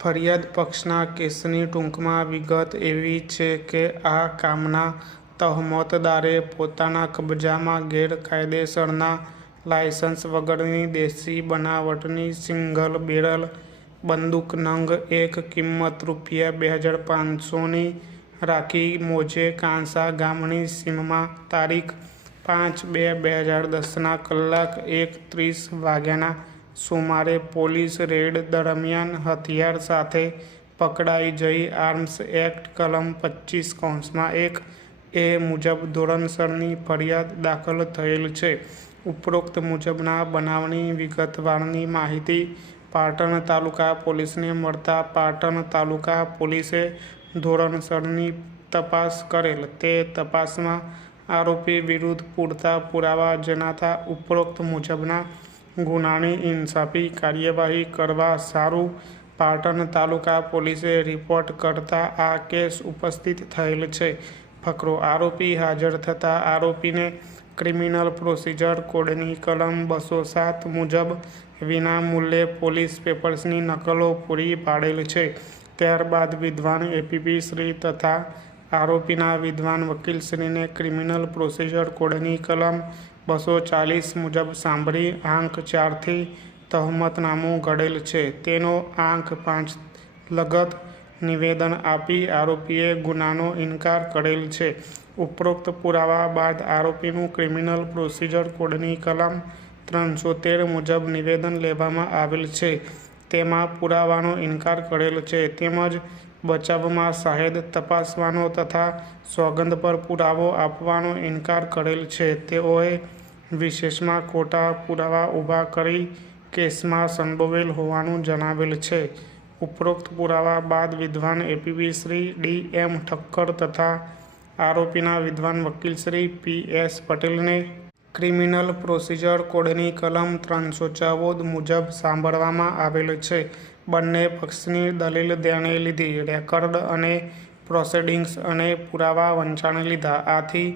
ફરિયાદ પક્ષના કેસની ટૂંકમાં વિગત એવી છે કે આ કામના તહોમતદારે પોતાના કબજામાં ગેરકાયદેસરના લાયસન્સ વગરની દેશી બનાવટની સિંગલ બેરલ બંદૂક નંગ 1 કિંમત રૂ. 2,500ની રાખી મોજે કાંસા ગામની સીમમાં તારીખ 5/2/2010ના કલાક 1:30 વાગ્યાના સુમારે પોલીસ રેડ દરમિયાન હથિયાર સાથે પકડાઈ જઈ આર્મ્સ એક્ટ કલમ 25(1) એ મુજબ ધોરણસરની ફરિયાદ દાખલ થયેલ છે. ઉપરોક્ત મુજબના બનાવની વિગતવારની માહિતી પાટણ તાલુકા પોલીસને મળતા પાટણ તાલુકા પોલીસે ધોરણસરની તપાસ કરેલ. તે તપાસમાં આરોપી વિરુદ્ધ પૂરતા પુરાવા જણાતા ઉપરોક્ત મુજબના ગુનાની ઇન્સાફી કાર્યવાહી કરવા સારું પાટણ તાલુકા પોલીસે રિપોર્ટ કરતા આ કેસ ઉપસ્થિત થયેલ છે. ફકરો: આરોપી હાજર થતાં આરોપીને ક્રિમિનલ પ્રોસિજર કોડની કલમ 207 મુજબ વિના મૂલ્યે પોલીસ પેપર્સની નકલો પૂરી પાડેલ છે. ત્યારબાદ વિદ્વાન એપીપી શ્રી તથા આરોપીના વિદ્વાન વકીલશ્રીને ક્રિમિનલ પ્રોસિજર કોડની કલમ 240 મુજબ સાંભળી આંક 4થી તહોમતનામું ઘડેલ છે. તેનો આંક 5 લગત નિવેદન આપી આરોપીએ ગુનાનો ઇનકાર કરેલ છે. ઉપરોક્ત પુરાવા બાદ આરોપીનું ક્રિમિનલ પ્રોસિજર કોડની કલમ 313 મુજબ નિવેદન લેવામાં આવેલ છે. તેમાં પુરાવાનો ઇનકાર કરેલ છે તેમજ બચાવમાં શાહેદ તપાસવાનો તથા સોગંદ પર પુરાવો આપવાનો ઇનકાર કરેલ છે. તેઓએ વિશેષમાં ખોટા પુરાવા ઊભા કરી કેસમાં સંડોવેલ હોવાનું જણાવેલ છે. ઉપરોક્ત પુરાવા બાદ વિદ્વાન એપીપી શ્રી ડી.એમ. ઠક્કર તથા આરોપીના વિદ્વાન વકીલશ્રી પી.એસ. પટેલને ક્રિમિનલ પ્રોસિજર કોડની કલમ 314 મુજબ સાંભળવામાં આવેલ છે. બંને પક્ષની દલીલ ધ્યાને લીધી, રેકર્ડ અને પ્રોસિડિંગ્સ અને પુરાવા વંચાણે લીધા. આથી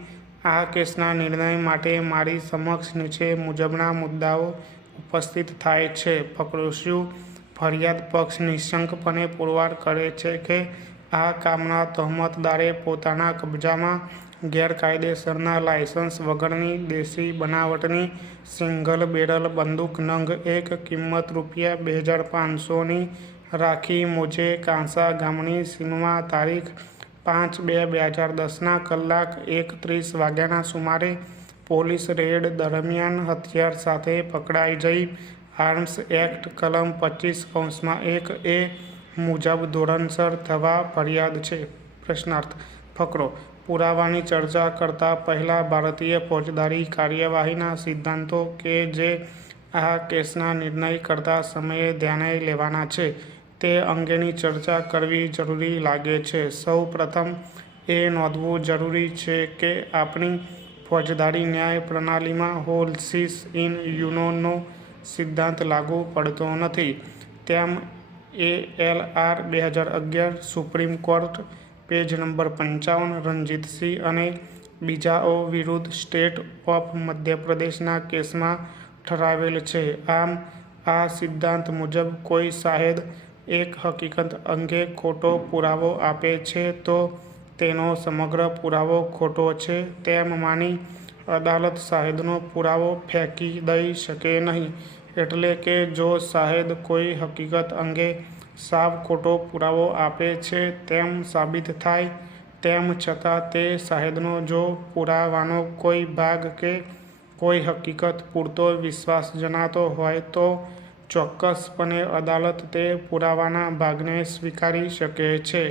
આ કેસના નિર્ણય માટે મારી સમક્ષ નીચે મુજબના મુદ્દાઓ ઉપસ્થિત થાય છે. ફકરો: શું ફરિયાદ પક્ષ નિઃશંકપણે પુરવાર કરે છે કે આ કામના તહોમતદારે પોતાના કબજામાં ગેરકાયદેસરના લાયસન્સ વગરની દેશી બનાવટની સિંગલ બેરલ બંદૂક નંગ 1 કિંમત રૂ. 2,500ની રાખી મોજે કાંસા ગામની સીમમાં તારીખ 5/2/2010ના કલાક 1:30 વાગ્યાના સુમારે પોલીસ રેડ દરમિયાન હથિયાર સાથે પકડાઈ જઈ આર્મ્સ એક્ટ કલમ 25(1) એ મુજબ ધોરણસર થવા ફરિયાદ છે. પ્રશ્નાર્થ: ફકરો: પુરાવાની ચર્ચા કરતા પહેલા ભારતીય ફોજદારી કાર્યવાહીના સિદ્ધાંતો કે જે આ કેસના નિર્ણય કરતા સમયે ધ્યાને લેવાના છે તે અંગેની ચર્ચા કરવી જરૂરી લાગે છે. સૌ પ્રથમ એ નોંધવું જરૂરી છે કે આપણી ફોજદારી ન્યાય પ્રણાલીમાં હોલ્સિસ ઇન યુનોનો સિદ્ધાંત લાગુ પડતો નથી. તેમ ALR 2011 supreme court page number 55 Ranjitsinh અને બીજાઓ વિરુદ્ધ સ્ટેટ ઓફ મધ્યપ્રદેશના કેસમાં ઠરાવેલ છે. આમ આ સિદ્ધાંત મુજબ કોઈ શાહેદ એક હકીકત અંગે ખોટો પુરાવો આપે છે તો તેનો સમગ્ર પુરાવો ખોટો છે તેમ માની અદાલત શાહેદનો પુરાવો ફેંકી દઈ શકે નહીં. એટલે કે જો શાહેદ કોઈ હકીકત અંગે સાવ ખોટો પુરાવો આપે છે તેમ સાબિત થાય, તેમ છતાં તે શાહેદનો જો પુરાવાનો કોઈ ભાગ કે કોઈ હકીકત પૂરતો વિશ્વાસ જણાતો હોય તો ચોક્કસપણે અદાલત તે પુરાવાના ભાગને સ્વીકારી શકે છે.